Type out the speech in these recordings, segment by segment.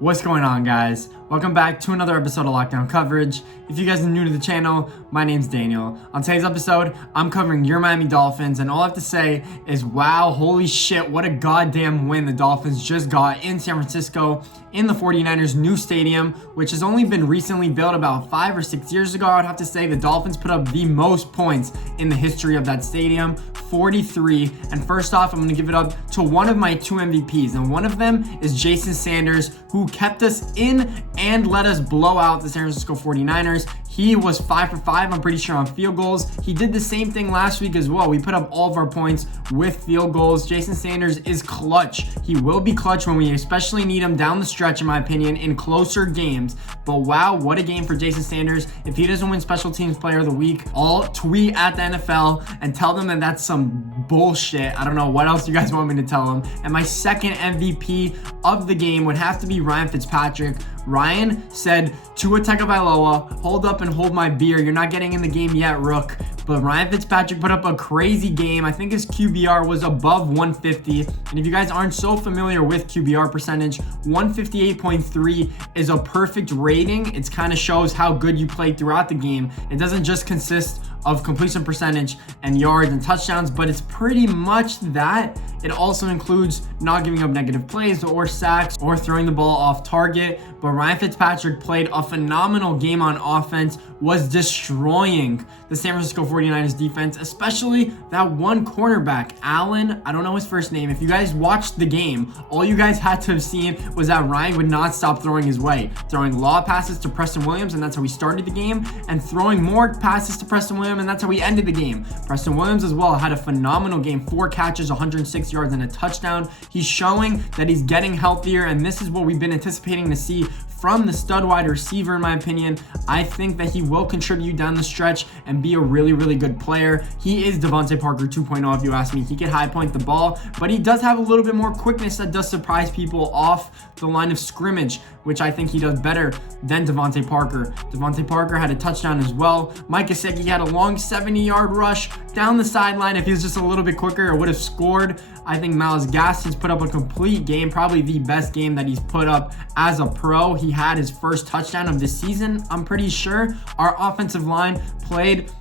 What's going on, guys? Welcome back to another episode of Lockdown Coverage. If you guys are new to the channel, my name's Daniel. On today's episode, I'm covering your Miami Dolphins, and all I have to say is wow, holy shit, what a goddamn win the Dolphins just got in San Francisco in the 49ers' new stadium, which has only been recently built about 5 or 6 years ago. I'd have to say the Dolphins put up the most points in the history of that stadium, 43. And first off, I'm going to give it up to one of my two MVPs, and one of them is Jason Sanders, who kept us in and let us blow out the San Francisco 49ers. He was 5 for 5, I'm pretty sure, on field goals. He did the same thing last week as well. We put up all of our points with field goals. Jason Sanders is clutch. He will be clutch when we especially need him down the stretch, in my opinion, in closer games. But wow, what a game for Jason Sanders. If he doesn't win Special Teams Player of the Week, I'll tweet at the NFL and tell them that that's some bullshit. I don't know what else you guys want me to tell them. And my second MVP of the game would have to be Ryan Fitzpatrick. Ryan said, Tua Tagovailoa, hold up and hold my beer. You're not getting in the game yet, Rook. But Ryan Fitzpatrick put up a crazy game. I think his QBR was above 150. And if you guys aren't so familiar with QBR percentage, 158.3 is a perfect rating. It kind of shows how good you played throughout the game. It doesn't just consist of completion percentage and yards and touchdowns, but it's pretty much that. It also includes not giving up negative plays or sacks or throwing the ball off target. But Ryan Fitzpatrick played a phenomenal game on offense, was destroying the San Francisco 49ers defense, especially that one cornerback, Allen. I don't know his first name. If you guys watched the game, all you guys had to have seen was that Ryan would not stop throwing his way, throwing law passes to Preston Williams, and that's how we started the game, and throwing more passes to Preston Williams, and that's how we ended the game. Preston Williams as well had a phenomenal game, 4 catches, 106 yards, and a touchdown. He's showing that he's getting healthier, and this is what we've been anticipating to see from the stud wide receiver, in my opinion. I think that he will contribute down the stretch and be a really, really good player. He is Devontae Parker 2.0, if you ask me. He can high point the ball, but he does have a little bit more quickness that does surprise people off the line of scrimmage, which I think he does better than Devontae Parker. Devontae Parker had a touchdown as well. Mike Gesicki had a long 70-yard rush down the sideline. If he was just a little bit quicker, it would have scored. I think Myles Gaskin's put up a complete game, probably the best game that he's put up as a pro. He had his first touchdown of the season, I'm pretty sure. Our offensive line played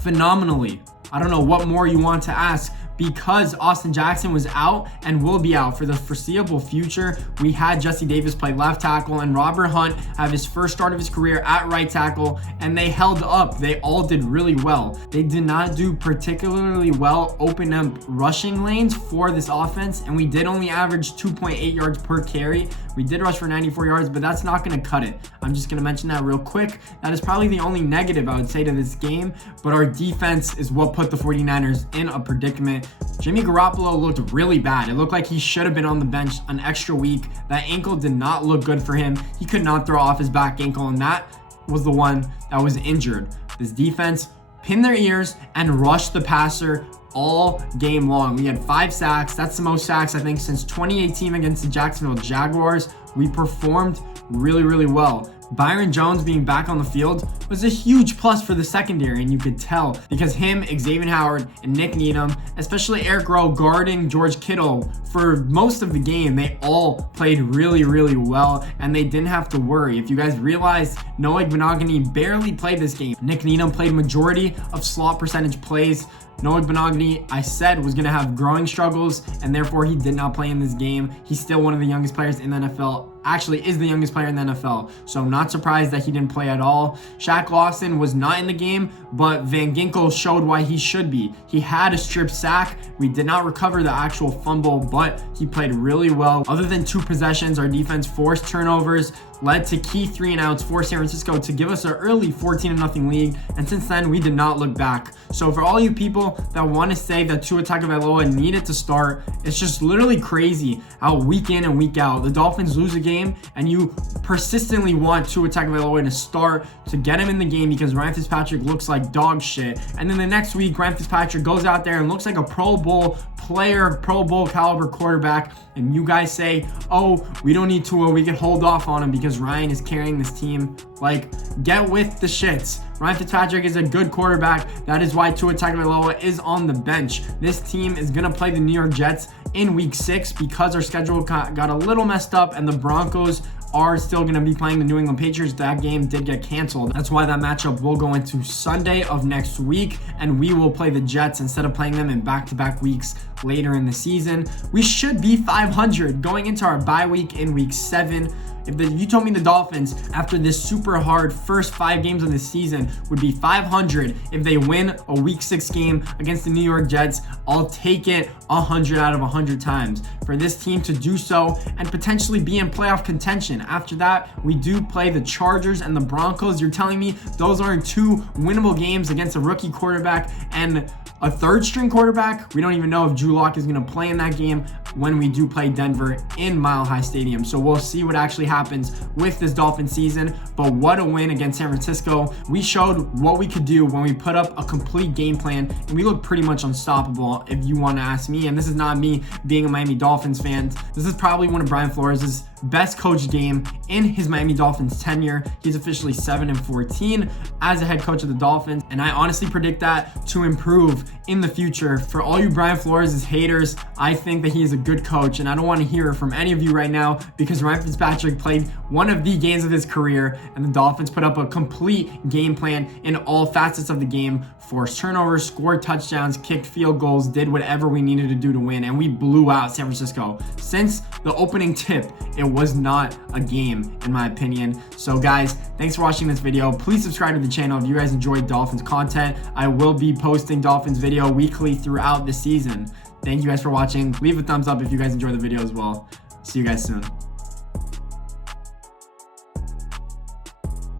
phenomenally. I don't know what more you want to ask. Because Austin Jackson was out and will be out for the foreseeable future, we had Jesse Davis play left tackle and Robert Hunt have his first start of his career at right tackle, and they held up. They all did really well. They did not do particularly well open up rushing lanes for this offense, and we did only average 2.8 yards per carry. We did rush for 94 yards, but that's not going to cut it. I'm just going to mention that real quick. That is probably the only negative I would say to this game, but our defense is what put the 49ers in a predicament. Jimmy Garoppolo looked really bad. It looked like he should have been on the bench an extra week. That ankle did not look good for him. He could not throw off his back ankle, and that was the one that was injured. This defense pinned their ears and rushed the passer all game long. We had 5 sacks. That's the most sacks, I think, since 2018 against the Jacksonville Jaguars. We performed really, really well. Byron Jones being back on the field was a huge plus for the secondary, and you could tell because him, Xavier Howard, and Nick Needham, especially Eric Rowe guarding George Kittle for most of the game, they all played really, really well, and they didn't have to worry. If you guys realize, Noah Igbinoghene barely played this game. Nick Needham played majority of slot percentage plays. Noah Igbinoghene, I said, was going to have growing struggles, and therefore he did not play in this game. He's still one of the youngest players in the NFL. Actually is the youngest player in the NFL, so I'm not surprised that he didn't play at all. Shaq Lawson was not in the game, but Van Ginkel showed why he should be. He had a strip sack. We did not recover the actual fumble, but he played really well. Other than 2 possessions, our defense forced turnovers, led to key 3-and-outs for San Francisco to give us an early 14-0 lead, and since then we did not look back. So for all you people that want to say that Tua Tagovailoa needed to start, it's just literally crazy how week in and week out the Dolphins lose a game and you persistently want Tua Tagovailoa to start to get him in the game because Ryan Fitzpatrick looks like dog shit, and then the next week Ryan Fitzpatrick goes out there and looks like a Pro Bowl player, Pro Bowl caliber quarterback, and you guys say, oh, we don't need Tua, we can hold off on him because Ryan is carrying this team. Like, get with the shits. Ryan Fitzpatrick is a good quarterback. That is why Tua Tagovailoa is on the bench. This team is going to play the New York Jets in week 6 because our schedule got a little messed up, and the Broncos are still going to be playing the New England Patriots. That game did get canceled. That's why that matchup will go into Sunday of next week, and we will play the Jets instead of playing them in back-to-back weeks later in the season. We should be 500 going into our bye week in week 7. If you told me the Dolphins, after this super hard first 5 games of the season, would be 500 if they win a week 6 game against the New York Jets, I'll take it 100 out of 100 times for this team to do so and potentially be in playoff contention. After that, we do play the Chargers and the Broncos. You're telling me those aren't 2 winnable games against a rookie quarterback and a third-string quarterback? We don't even know if Drew Lock is going to play in that game when we do play Denver in Mile High Stadium. So we'll see what actually happens with this Dolphin season. But what a win against San Francisco. We showed what we could do when we put up a complete game plan, and we look pretty much unstoppable if you want to ask me. And this is not me being a Miami Dolphins fan. This is probably one of Brian Flores' best coach game in his Miami Dolphins tenure. He's officially 7-14 as a head coach of the Dolphins, and I honestly predict that to improve in the future. For all you Brian Flores' haters, I think that he is a good coach, and I don't want to hear from any of you right now because Ryan Fitzpatrick played one of the games of his career, and the Dolphins put up a complete game plan in all facets of the game, forced turnovers, scored touchdowns, kicked field goals, did whatever we needed to do to win, and we blew out San Francisco. Since the opening tip, it was not a game in my opinion. So guys, thanks for watching this video. Please subscribe to the channel if you guys enjoy Dolphins content. I will be posting Dolphins video weekly throughout the season. Thank you guys for watching. Leave a thumbs up if you guys enjoy the video as well. See you guys soon.